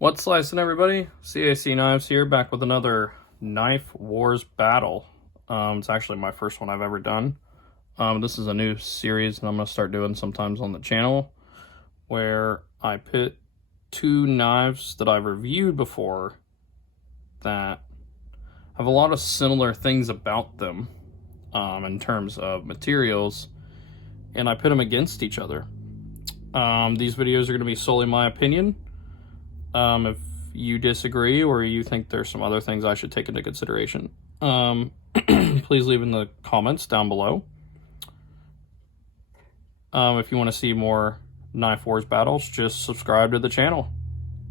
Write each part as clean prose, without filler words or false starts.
What's slicing, everybody? CAC Knives here, back with another Knife Wars battle. It's actually my first one I've ever done. This is a new series and I'm going to start doing sometimes on the channel, where I pit two knives that I've reviewed before that have a lot of similar things about them in terms of materials, and I pit them against each other. These videos are going to be solely my opinion. If you disagree or you think there's some other things I should take into consideration, please leave in the comments down below. If you want to see more Knife Wars battles, just subscribe to the channel.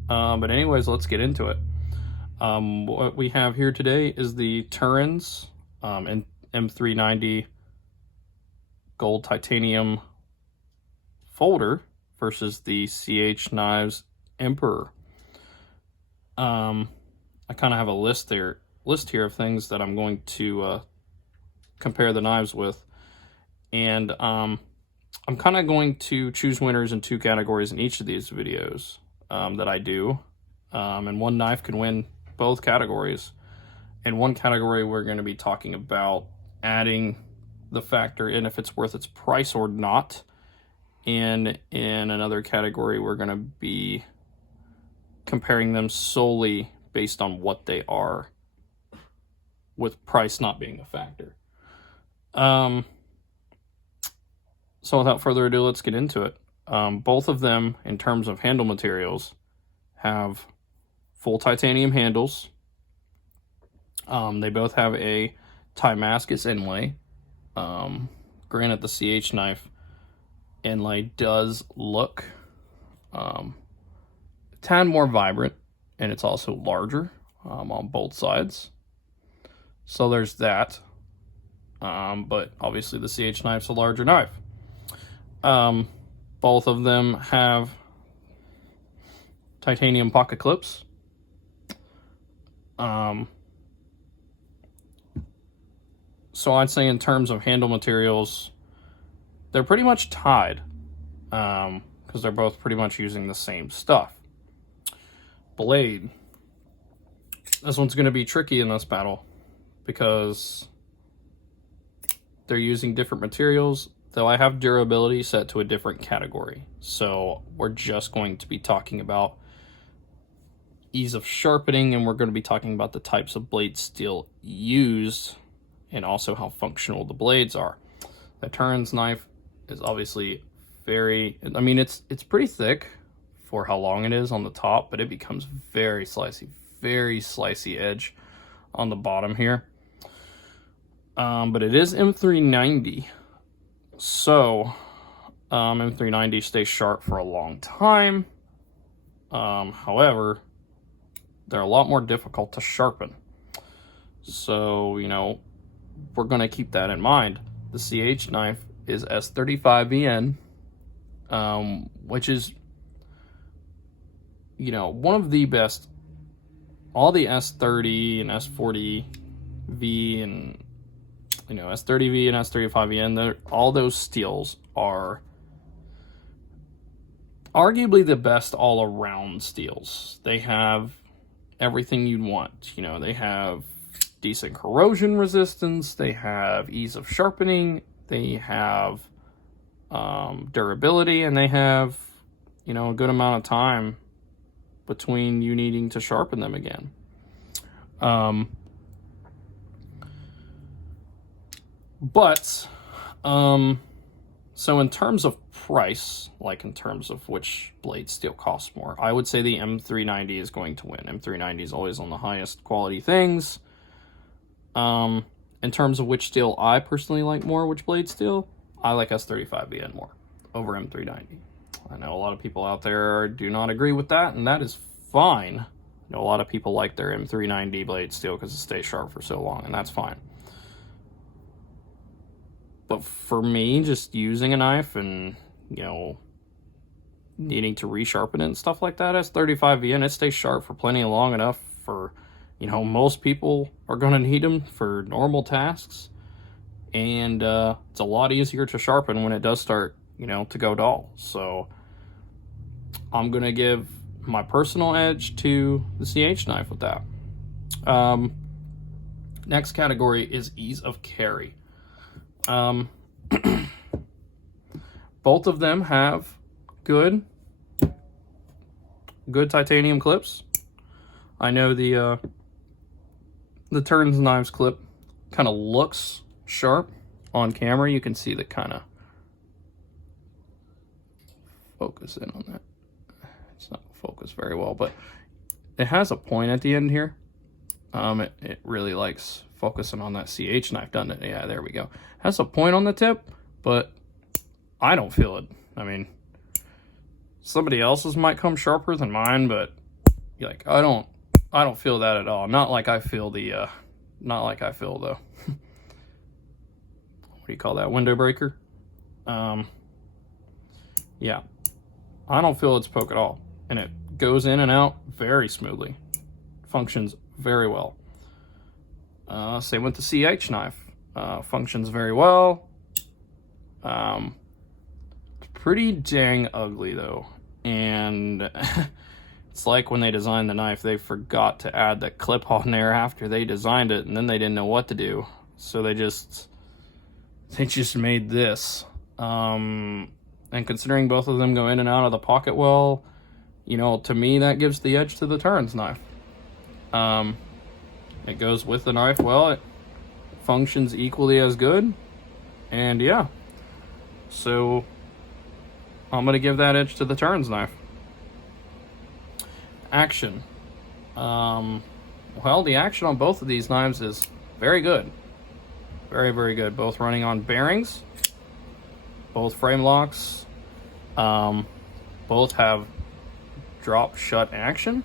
But anyways, let's get into it. What we have here today is the Turenz M390 Gold Titanium folder versus the CH Knives Emperor. I kind of have a list here of things that I'm going to compare the knives with, and I'm kind of going to choose winners in two categories in each of these videos that I do, and one knife can win both categories. In one category, we're going to be talking about adding the factor in if it's worth its price or not, and in another category, we're going to be comparing them solely based on what they are, with price not being a factor. So without further ado, let's get into it. Both of them, in terms of handle materials, have full titanium handles. They both have a Damascus inlay. Granted, the CH knife inlay does look a tad more vibrant, and it's also larger on both sides. So there's that. But obviously the CH knife's a larger knife. Both of them have titanium pocket clips. So I'd say in terms of handle materials, they're pretty much tied, because they're both pretty much using the same stuff. Blade. This one's going to be tricky in this battle because they're using different materials, though I have durability set to a different category. So we're just going to be talking about ease of sharpening, and we're going to be talking about the types of blade steel used and also how functional the blades are. The Turenz knife is obviously it's pretty thick for how long it is on the top, but it becomes very slicey edge on the bottom here. But it is M390, so M390 stays sharp for a long time. However, they're a lot more difficult to sharpen, so we're going to keep that in mind. The CH knife is S35VN, which is one of the best. All the S30 and S40V and S30V and S35VN, all those steels are arguably the best all around steels. They have everything you'd want. They have decent corrosion resistance, they have ease of sharpening, they have durability, and they have a good amount of time between you needing to sharpen them again. So in terms of price, like in terms of which blade steel costs more, I would say the M390 is going to win. M390 is always on the highest quality things. In terms of which steel I personally like more, which blade steel, I like S35VN more over M390. I know a lot of people out there do not agree with that, and that is fine. I know a lot of people like their M390 blade steel because it stays sharp for so long, and that's fine. But for me, just using a knife and, needing to resharpen it and stuff like that, S35VN, it stays sharp for plenty long enough for, most people are going to need them for normal tasks. And it's a lot easier to sharpen when it does start, to go dull. So I'm going to give my personal edge to the CH knife with that. Next category is ease of carry. Both of them have good titanium clips. I know the Turenz knives clip kind of looks sharp on camera. You can see the kind of focus in on that. It's not focused very well, but it has a point at the end here. It really likes focusing on that CH knife, doesn't it? Yeah, there we go. It has a point on the tip, but I don't feel it. I mean, somebody else's might come sharper than mine, but like I don't feel that at all. Not like I feel the what do you call that, window breaker? Yeah, I don't feel its poke at all, and it goes in and out very smoothly. Functions very well. Same with the CH knife. Functions very well. Pretty dang ugly though, and it's like when they designed the knife, they forgot to add the clip on there after they designed it, and then they didn't know what to do, so they just made this. And considering both of them go in and out of the pocket well, you know, to me that gives the edge to the Turenz knife. It goes with the knife well, it functions equally as good, and yeah, so I'm gonna give that edge to the Turenz knife. Action. Well, the action on both of these knives is very good. Very, very good. Both running on bearings, both frame locks, both have drop shut action.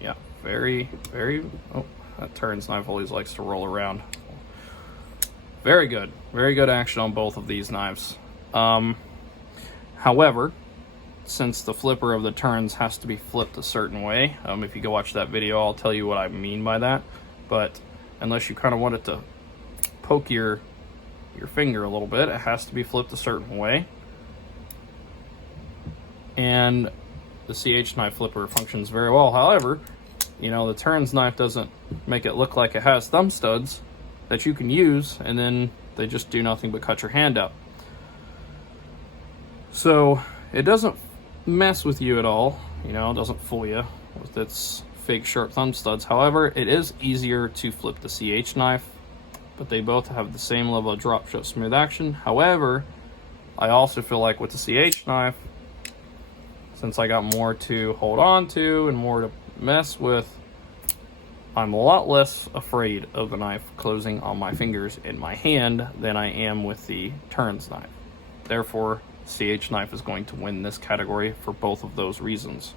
Yeah, very, very, oh, that Turenz knife always likes to roll around. Very good action on both of these knives. However, since the flipper of the Turenz has to be flipped a certain way, if you go watch that video, I'll tell you what I mean by that. But unless you kind of want it to poke your finger a little bit, it has to be flipped a certain way. And the CH knife flipper functions very well. However, you know, the Turenz knife doesn't make it look like it has thumb studs that you can use, and then they just do nothing but cut your hand up. So it doesn't mess with you at all, you know, it doesn't fool you with its fake sharp thumb studs. However, it is easier to flip the CH knife, but they both have the same level of drop shut smooth action. However, I also feel like with the CH knife, since I got more to hold on to and more to mess with, I'm a lot less afraid of the knife closing on my fingers in my hand than I am with the Turenz knife. Therefore, CH knife is going to win this category for both of those reasons.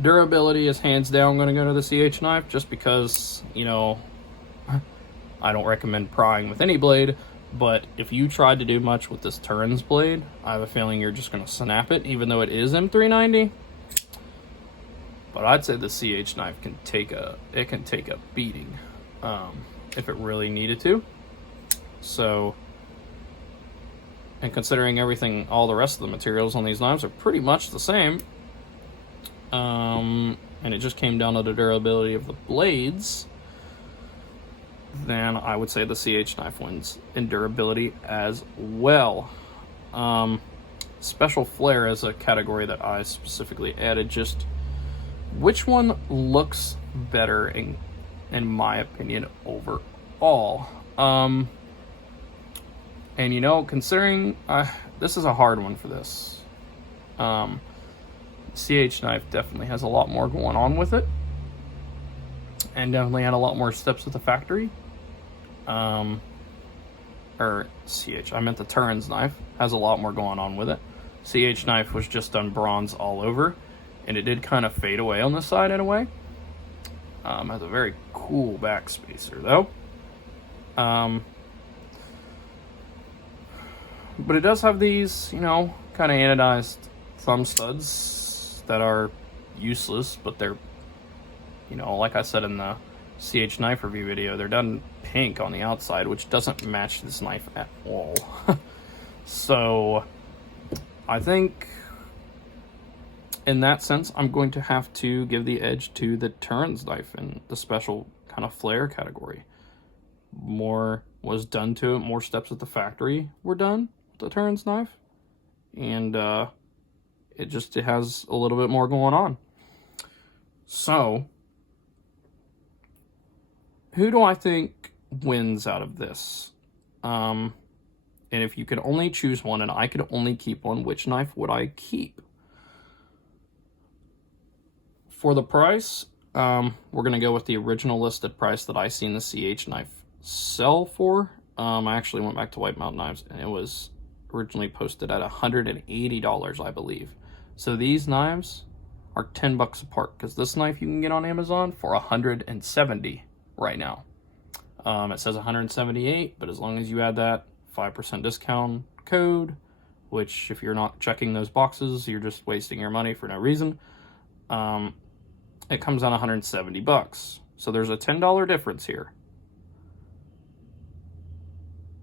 Durability is hands down going to go to the CH knife, just because, you know, I don't recommend prying with any blade, but if you tried to do much with this Turenz blade, I have a feeling you're just going to snap it, even though it is M390. But I'd say the CH knife can take a beating if it really needed to. So, and considering everything, all the rest of the materials on these knives are pretty much the same, and it just came down to the durability of the blades, then I would say the CH knife wins in durability as well. Special flare is a category that I specifically added. Just which one looks better in my opinion overall. And you know, considering this is a hard one for this, CH knife definitely has a lot more going on with it, and definitely had a lot more steps at the factory. Or CH, I meant the Turenz knife has a lot more going on with it. CH knife was just done bronze all over, and it did kind of fade away on the side in a way. Has a very cool back spacer though. But it does have these, you know, kind of anodized thumb studs that are useless, but they're, you know, like I said in the CH knife review video, they're done pink on the outside, which doesn't match this knife at all. So I think in that sense, I'm going to have to give the edge to the Turenz knife in the special kind of flare category. More was done to it, more steps at the factory were done with the Turenz knife, and it has a little bit more going on. So, who do I think wins out of this? And if you could only choose one and I could only keep one, which knife would I keep? For the price, we're going to go with the original listed price that I seen the CH knife sell for. I actually went back to White Mountain Knives, and it was originally posted at $180, I believe. So these knives are $10 apart, because this knife you can get on Amazon for $170 right now. It says $178, but as long as you add that 5% discount code, which if you're not checking those boxes, you're just wasting your money for no reason. It comes out $170. So there's a $10 difference here.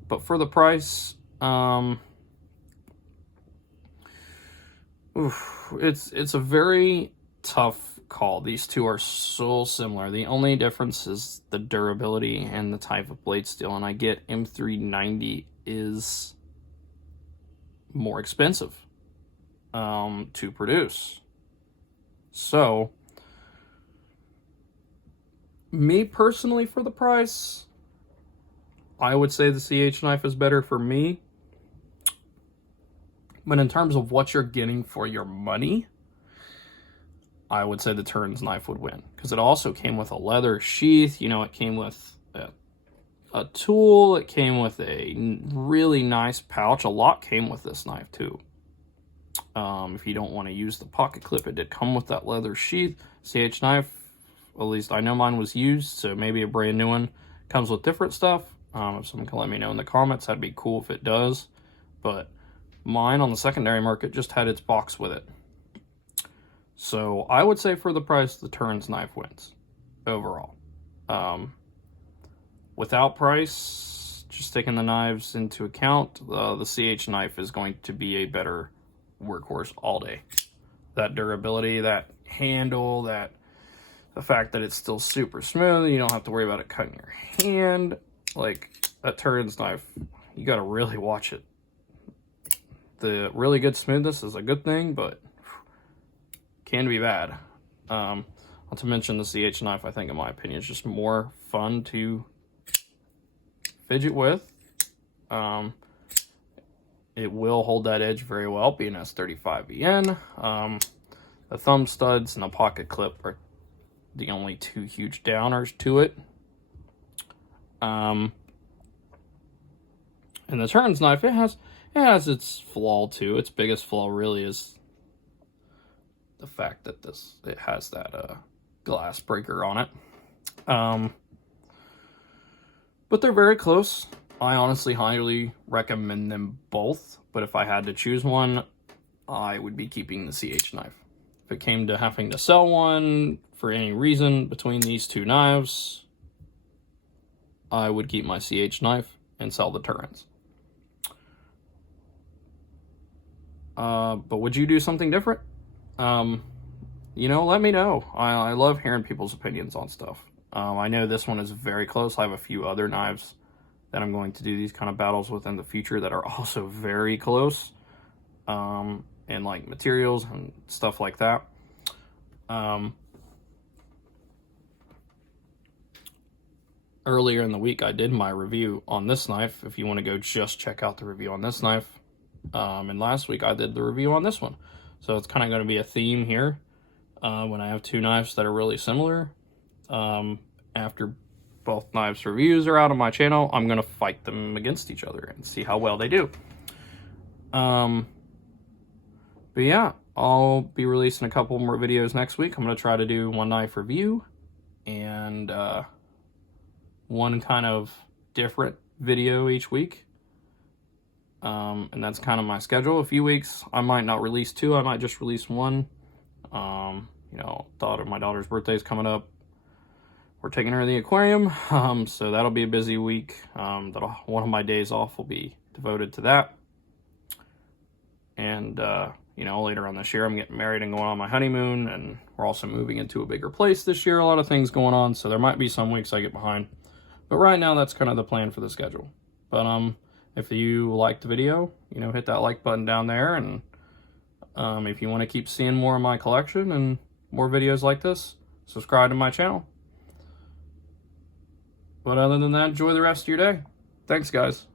But for the price, it's a very tough call. These two are so similar. The only difference is the durability and the type of blade steel. And I get M390 is more expensive to produce. So, me personally, for the price, I would say the CH knife is better for me. But in terms of what you're getting for your money, I would say the Turenz knife would win. Because it also came with a leather sheath. You know, it came with a tool. It came with a really nice pouch. A lot came with this knife, too. If you don't want to use the pocket clip, it did come with that leather sheath. CH knife, at least I know mine was used, so maybe a brand new one comes with different stuff. If someone can let me know in the comments, that'd be cool if it does. But mine on the secondary market just had its box with it. So I would say for the price, the Turenz knife wins overall. Without price, just taking the knives into account, the CH knife is going to be a better workhorse all day. That durability, that handle, the fact that it's still super smooth, you don't have to worry about it cutting your hand. Like, that Turenz knife, you gotta really watch it. The really good smoothness is a good thing, but can be bad. Not to mention the CH knife, I think, in my opinion, is just more fun to fidget with. It will hold that edge very well, being S35VN. The thumb studs and the pocket clip are the only two huge downers to it. And the Turenz knife, it has its flaw too. Its biggest flaw really is the fact that it has that glass breaker on it. But they're very close. I honestly highly recommend them both, but if I had to choose one, I would be keeping the CH knife. If it came to having to sell one for any reason between these two knives, I would keep my CH knife and sell the Turenz. But would you do something different? You know, let me know. I love hearing people's opinions on stuff. I know this one is very close. I have a few other knives that I'm going to do these kind of battles with in the future that are also very close. And like materials and stuff like that. Earlier in the week, I did my review on this knife. If you want to go just check out the review on this knife. And last week I did the review on this one. So it's kind of going to be a theme here. When I have two knives that are really similar. After both knives reviews are out on my channel, I'm going to fight them against each other and see how well they do. But yeah, I'll be releasing a couple more videos next week. I'm going to try to do one knife review and one kind of different video each week. And that's kind of my schedule. A few weeks, I might not release two. I might just release one. You know, my daughter's birthday is coming up. We're taking her to the aquarium, so that'll be a busy week. One of my days off will be devoted to that. And, you know, later on this year, I'm getting married and going on my honeymoon, and we're also moving into a bigger place this year. A lot of things going on, so there might be some weeks I get behind. But right now, that's kind of the plan for the schedule. But if you liked the video, you know, hit that like button down there. And if you want to keep seeing more of my collection and more videos like this, subscribe to my channel. But other than that, enjoy the rest of your day. Thanks, guys.